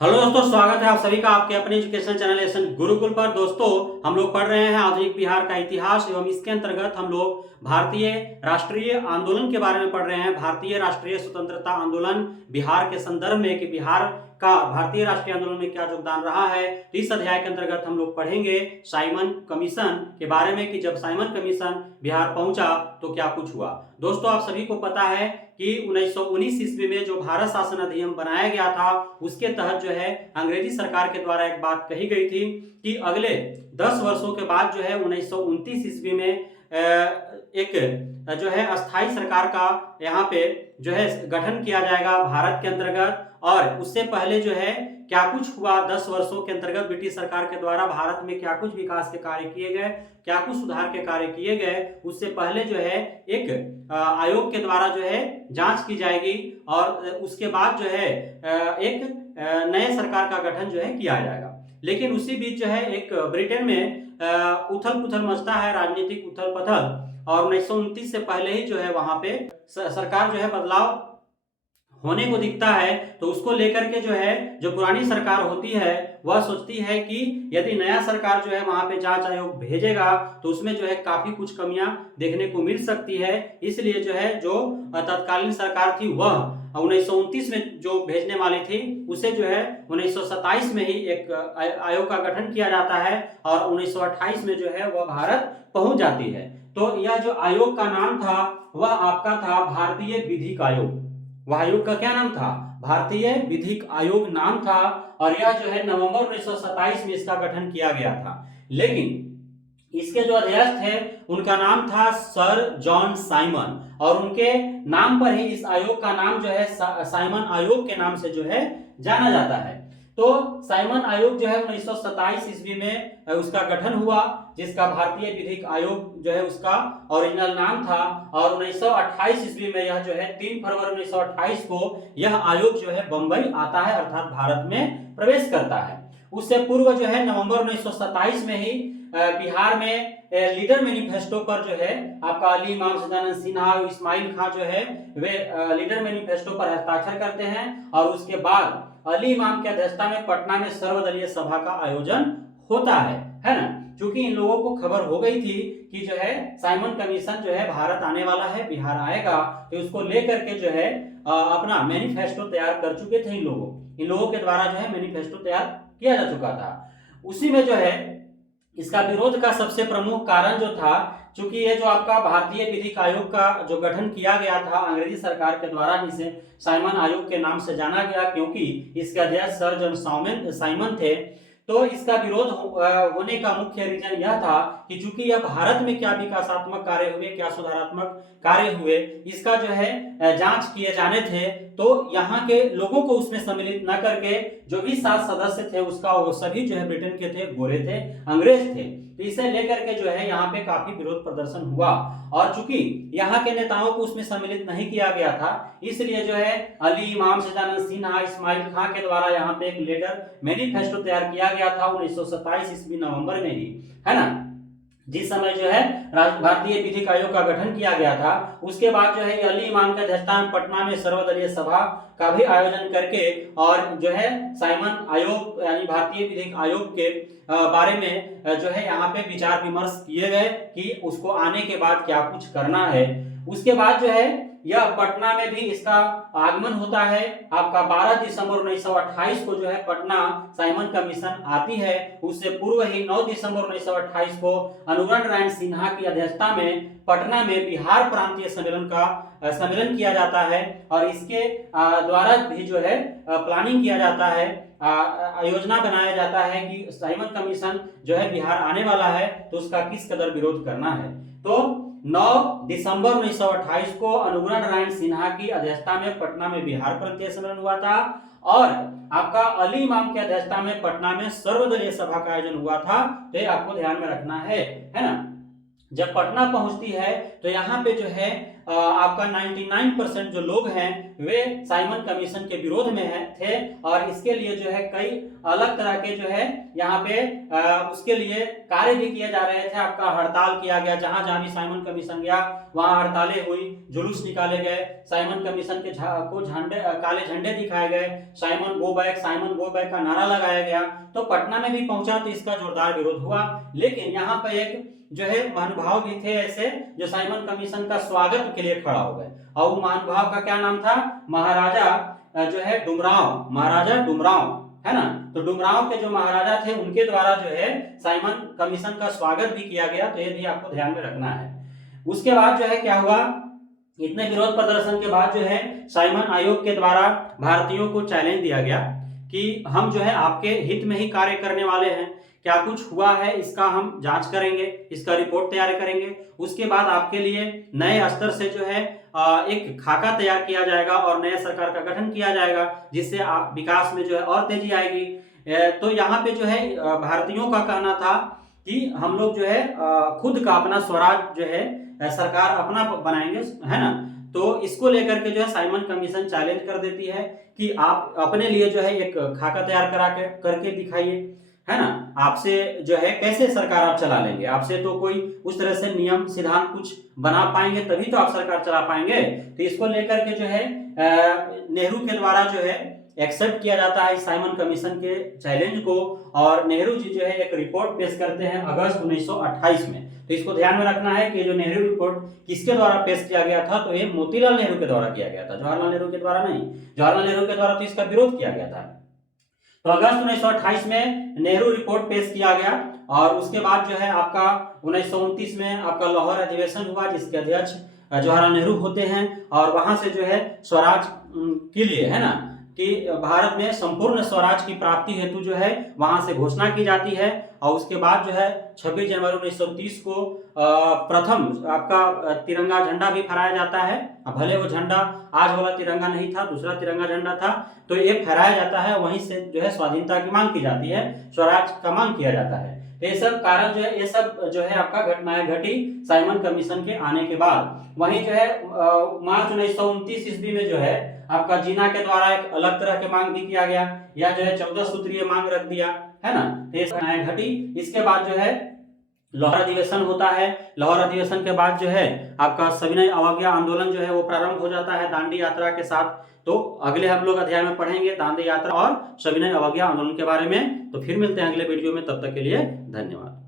Hello दोस्तों, स्वागत है आप सभी का आपके अपने एजुकेशन चैनल एसन गुरुकुल पर। दोस्तों, हम लोग पढ़ रहे हैं आधुनिक बिहार का इतिहास एवं इसके अंतर्गत हम लोग भारतीय राष्ट्रीय आंदोलन के बारे में पढ़ रहे हैं। भारतीय राष्ट्रीय स्वतंत्रता आंदोलन बिहार के संदर्भ में कि बिहार का भारतीय राष्ट्रीय आंदोलन में क्या योगदान रहा है। तो इस अध्याय के अंतर्गत हम लोग पढ़ेंगे साइमन कमीशन के बारे में कि जब साइमन कमीशन बिहार पहुंचा तो क्या कुछ हुआ। दोस्तों, आप सभी को पता है कि 1919 ईस्वी में जो भारत शासन अधिनियम बनाया गया था उसके तहत जो है अंग्रेजी सरकार के द्वारा एक बात कही गई थी कि अगले 10 वर्षों के बाद जो है 1929 ईस्वी में एक जो है अस्थाई सरकार का यहाँ पे जो है गठन किया जाएगा भारत के अंतर्गत। और उससे पहले जो है क्या कुछ हुआ 10 वर्षों के अंतर्गत ब्रिटिश सरकार के द्वारा भारत में क्या कुछ विकास के कार्य किए गए, क्या कुछ सुधार के कार्य किए गए, उससे पहले जो है एक आयोग के द्वारा जो है जांच की जाएगी और उसके बाद जो है एक नए सरकार का गठन जो है किया जाएगा। लेकिन उसी बीच जो है एक ब्रिटेन में उथल पुथल मचता है, राजनीतिक उथल पथल, और 1929 से पहले ही जो है वहां पे सरकार जो है बदलाव होने को दिखता है। तो उसको लेकर के जो है जो पुरानी सरकार होती है वह सोचती है कि यदि नया सरकार जो है वहां पे जांच आयोग भेजेगा तो उसमें जो है काफी कुछ कमियां देखने को मिल सकती है। इसलिए जो है जो तत्कालीन सरकार थी वह 1929 में जो भेजने वाली थी उसे जो है 1927 में ही एक आयोग का गठन किया जाता है और 1928 में जो है वह भारत पहुंच जाती है। तो यह जो आयोग का नाम था वह आपका था भारतीय विधिक आयोग। वह आयोग का क्या नाम था? भारतीय विधिक आयोग नाम था। और यह जो है नवंबर 1927 में इसका गठन किया गया था। लेकिन इसके जो अध्यक्ष थे उनका नाम था सर जॉन साइमन, और उनके नाम पर ही इस आयोग का नाम जो है साइमन आयोग के नाम से जो है जाना जाता है। तो साइमन आयोग जो है 1927 ईस्वी में उसका गठन हुआ, जिसका भारतीय विधिक आयोग जो है उसका ओरिजिनल नाम था। और 1928 ईस्वी में यह जो है 3 फरवरी 1928 को यह आयोग जो है बंबई आता है, अर्थात भारत में प्रवेश करता है। उससे पूर्व जो है नवंबर 1927 में ही बिहार में लीडर मैनिफेस्टो पर जो है आपका अली इमाम सदानंद सिन्हा और इस्माइल खां जो है वे लीडर मैनिफेस्टो पर हस्ताक्षर करते हैं। और उसके बाद अली इमाम की अध्यक्षता में पटना में सर्वदलीय सभा का आयोजन होता है ना। क्योंकि इन लोगों को खबर हो गई थी कि जो है साइमन कमीशन जो है भारत आने वाला है, बिहार आएगा, तो उसको लेकर के जो है अपना मैनिफेस्टो तैयार कर चुके थे। इन लोगों के द्वारा जो है मैनिफेस्टो तैयार किया जा चुका था। उसी में जो है इसका विरोध का सबसे प्रमुख कारण जो था, चूंकि ये जो आपका भारतीय विधिक आयोग का जो गठन किया गया था अंग्रेजी सरकार के द्वारा, जिसे साइमन आयोग के नाम से जाना गया क्योंकि इसके अध्यक्ष सर जॉन साइमन थे। तो इसका विरोध होने का मुख्य रीजन यह था कि चूंकि यह भारत में क्या विकासात्मक कार्य हुए, क्या सुधारात्मक कार्य हुए, इसका जो है जांच किए जाने थे। तो यहाँ के लोगों को उसमें सम्मिलित न करके जो भी 7 सदस्य थे उसका वो सभी जो है ब्रिटेन के थे, गोरे थे, अंग्रेज थे। तो इसे लेकर के जो है यहाँ पे काफी विरोध प्रदर्शन हुआ। और चूंकि यहाँ के नेताओं को उसमें सम्मिलित नहीं किया गया था, इसलिए जो है अली इमाम सदानंद सिन्हा इस्माइल खां के द्वारा यहाँ पे एक लीडर मैनिफेस्टो तैयार किया गया था 1927 ईस्वी नवंबर में ही, है ना। जिस समय जो है भारतीय विधिक आयोग का गठन किया गया था, उसके बाद जो है अली इमाम के अध्यक्षता में पटना में सर्वदलीय सभा का भी आयोजन करके और जो है साइमन आयोग यानी भारतीय विधिक आयोग के बारे में जो है यहाँ पे विचार विमर्श किए गए कि उसको आने के बाद क्या कुछ करना है। उसके बाद जो है यह पटना में भी इसका आगमन होता है। आपका 12 दिसंबर 1928 को जो है पटना साइमन कमीशन आती है। उससे पूर्व ही 9 दिसंबर 1928 को अनुरण रायन सिन्हा की अध्यक्षता में पटना में बिहार प्रांतीय सम्मेलन किया जाता है। और इसके द्वारा भी जो है प्लानिंग किया जाता है, योजना बनाया जाता है कि साइमन कमीशन जो है बिहार आने वाला है तो उसका किस कदर विरोध करना है। तो 9 दिसंबर 1928 को अनुग्रह नारायण सिन्हा की अध्यक्षता में पटना में बिहार प्रांतीय सम्मेलन हुआ था। और आपका अली इमाम की अध्यक्षता में पटना में सर्वदलीय सभा का आयोजन हुआ था। तो ये आपको ध्यान में रखना है ना। जब पटना पहुंचती है तो यहाँ पे जो है आपका 99% जो लोग हैं वे साइमन कमीशन के विरोध में थे और इसके लिए जो है कई अलग तरह के जो है यहाँ पे उसके लिए कार्य भी किए जा रहे थे। आपका हड़ताल किया गया, जहां जहां भी साइमन कमीशन गया वहां हड़तालें हुई, जुलूस निकाले गए, साइमन कमीशन के को झंडे काले झंडे दिखाए गए, साइमन गो बैक का नारा लगाया गया। तो पटना में भी पहुंचा तो इसका जोरदार विरोध हुआ। लेकिन यहाँ पे एक जो है महानुभाव भी थे ऐसे जो साइमन कमीशन का स्वागत के लिए खड़ा हो गए, और वो महानुभाव का क्या नाम था? महाराजा जो है डुमराव, महाराजा डुमराव, है ना। तो डुमराव के जो महाराजा थे उनके द्वारा जो है साइमन कमीशन का स्वागत भी किया गया। तो ये भी आपको ध्यान में रखना है। उसके बाद जो है क्या हुआ, इतने विरोध प्रदर्शन के बाद जो है साइमन आयोग के द्वारा भारतीयों को चैलेंज दिया गया कि हम जो है आपके हित में ही कार्य करने वाले हैं, क्या कुछ हुआ है इसका हम जांच करेंगे, इसका रिपोर्ट तैयार करेंगे। उसके बाद आपके लिए नए स्तर से जो है एक खाका तैयार किया जाएगा और नए सरकार का गठन किया जाएगा, जिससे विकास में जो है और तेजी आएगी। तो यहाँ पे जो है भारतीयों का कहना था कि हम लोग जो है खुद का अपना स्वराज जो है सरकार अपना बनाएंगे, है ना। तो इसको लेकर के जो है साइमन कमीशन चैलेंज कर देती है कि आप अपने लिए जो है एक खाका तैयार करके दिखाइए, है ना। आपसे जो है कैसे सरकार आप चला लेंगे, आपसे तो कोई उस तरह से नियम सिद्धांत कुछ बना पाएंगे तभी तो आप सरकार चला पाएंगे। तो इसको लेकर के जो है नेहरू के द्वारा जो है एक्सेप्ट किया जाता है साइमन कमीशन के चैलेंज को, और नेहरू जी जो है एक रिपोर्ट पेश करते हैं अगस्त 1928 में। तो इसको ध्यान में रखना है कि जो नेहरू रिपोर्ट किसके द्वारा पेश किया गया था, तो ये मोतीलाल नेहरू के द्वारा किया गया था, जवाहरलाल नेहरू के द्वारा नहीं। जवाहरलाल नेहरू के द्वारा तो इसका विरोध किया गया था। तो अगस्त 1928 में नेहरू रिपोर्ट पेश किया गया, और उसके बाद जो है आपका 1929 में आपका लाहौर अधिवेशन हुआ, जिसके अध्यक्ष जवाहरलाल नेहरू होते हैं। और वहां से जो है स्वराज के लिए, है ना, कि भारत में संपूर्ण स्वराज की प्राप्ति हेतु जो है वहां से घोषणा की जाती है। और उसके बाद जो है 26 जनवरी 1930 को प्रथम आपका तिरंगा झंडा भी फहराया जाता है। भले वो झंडा आज वाला तिरंगा नहीं था, दूसरा तिरंगा झंडा था, तो ये फहराया जाता है। वहीं से जो है स्वाधीनता की मांग की जाती है, स्वराज का मांग किया जाता है। ये सब कारण जो है, ये सब जो है आपका घटनाएं घटी साइमन कमीशन के आने के बाद। वहीं जो है मार्च 1929 ईस्वी में जो है आपका जीना के द्वारा एक अलग तरह के मांग भी किया गया, या जो है 14 सूत्रीय मांग रख दिया, है ना। ये घटनाएं घटी। इसके बाद जो है लाहौर अधिवेशन होता है। लाहौर अधिवेशन के बाद जो है आपका सविनय अवज्ञा आंदोलन जो है वो प्रारंभ हो जाता है दांडी यात्रा के साथ। तो अगले हम लोग अध्याय में पढ़ेंगे दांडी यात्रा और सविनय अवज्ञा आंदोलन के बारे में। तो फिर मिलते हैं अगले वीडियो में, तब तक के लिए धन्यवाद।